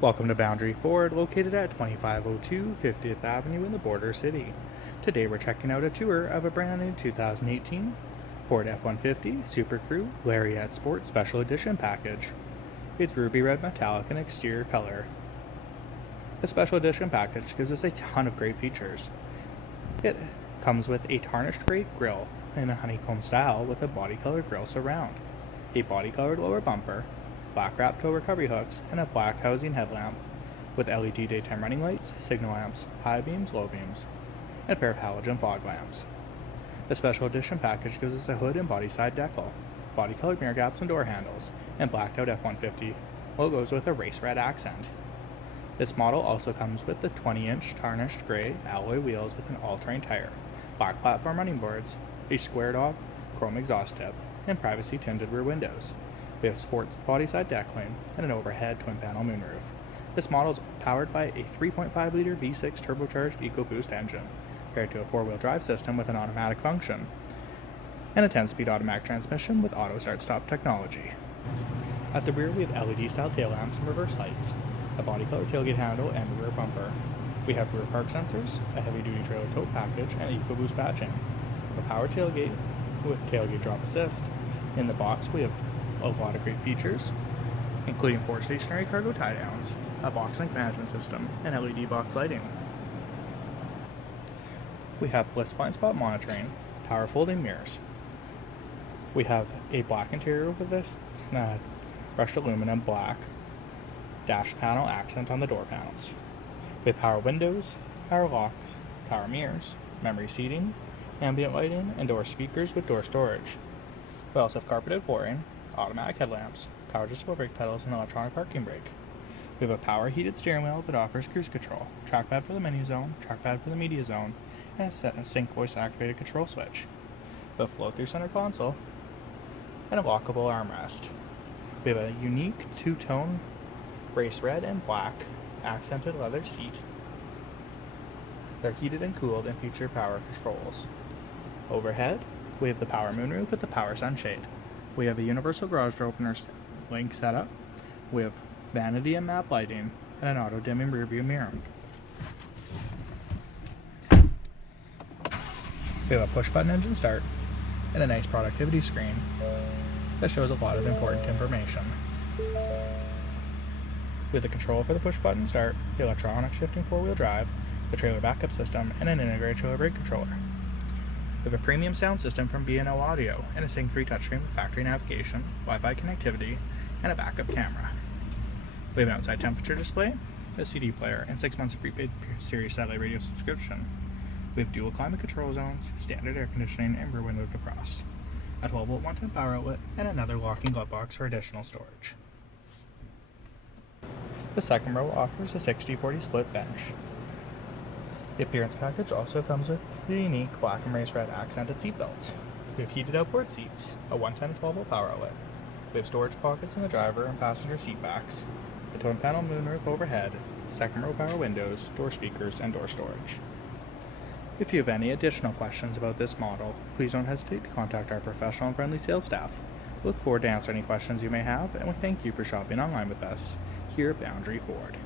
Welcome to Boundary Ford, located at 2502 50th Avenue in the Border City. Today we're checking out a tour of a brand new 2018 Ford F-150 SuperCrew Lariat Sport Special Edition package. It's ruby red metallic in exterior color. The Special Edition package gives us a ton of great features. It comes with a tarnished gray grille in a honeycomb style with a body-colored grille surround, a body-colored lower bumper, black wrap tow recovery hooks, and a black housing headlamp with LED daytime running lights, signal lamps, high beams, low beams, and a pair of halogen fog lamps. The Special Edition package gives us a hood and body side decal, body-colored mirror gaps and door handles, and blacked out F-150 logos with a race red accent. This model also comes with the 20-inch tarnished gray alloy wheels with an all-terrain tire, black platform running boards, a squared-off chrome exhaust tip, and privacy-tinted rear windows. We have sports body side deckling and an overhead twin-panel moonroof. This model is powered by a 3.5-liter V6 turbocharged Ecoboost engine, paired to a four-wheel drive system with an automatic function, and a 10-speed automatic transmission with auto start-stop technology. At the rear, we have LED-style tail lamps and reverse lights, a body-color tailgate handle, and a rear bumper. We have rear park sensors, a heavy-duty trailer tow package, and Ecoboost patching. A power tailgate with tailgate drop assist. In the box, we have a lot of great features, including 4 stationary cargo tie-downs, a box link management system, and LED box lighting. We have blind spot monitoring, power folding mirrors. We have a black interior with this brushed aluminum black dash panel accent on the door panels. We have power windows, power locks, power mirrors, memory seating, ambient lighting, and door speakers with door storage. We also have carpeted flooring, automatic headlamps, power adjustable brake pedals, and electronic parking brake. We have a power heated steering wheel that offers cruise control, trackpad for the menu zone, trackpad for the media zone, and a sync voice activated control switch. We have a flow-through center console and a lockable armrest. We have a unique two-tone race red and black accented leather seat. They're heated and cooled and feature power controls. Overhead, we have the power moonroof with the power sunshade. We have a universal garage door opener link setup. We have vanity and map lighting and an auto dimming rear view mirror. We have a push button engine start and a nice productivity screen that shows a lot of important information. With the control for the push button start, the electronic shifting 4-wheel drive, the trailer backup system, and an integrated trailer brake controller. We have a premium sound system from B&O Audio and a Sync 3 touchscreen with factory navigation, Wi-Fi connectivity, and a backup camera. We have an outside temperature display, a CD player, and 6 months of prepaid Sirius satellite radio subscription. We have dual climate control zones, standard air conditioning, and rear window defrost, a 12-volt 110 power outlet, and another walk-in glove box for additional storage. The second row offers a 60-40 split bench. The appearance package also comes with the unique black and race red accented seat belts. We have heated outboard seats, a 110 12-volt power outlet. We have storage pockets in the driver and passenger seat backs, a twin panel moonroof overhead, second row power windows, door speakers, and door storage. If you have any additional questions about this model, please don't hesitate to contact our professional and friendly sales staff. We look forward to answering any questions you may have, and we thank you for shopping online with us here at Boundary Ford.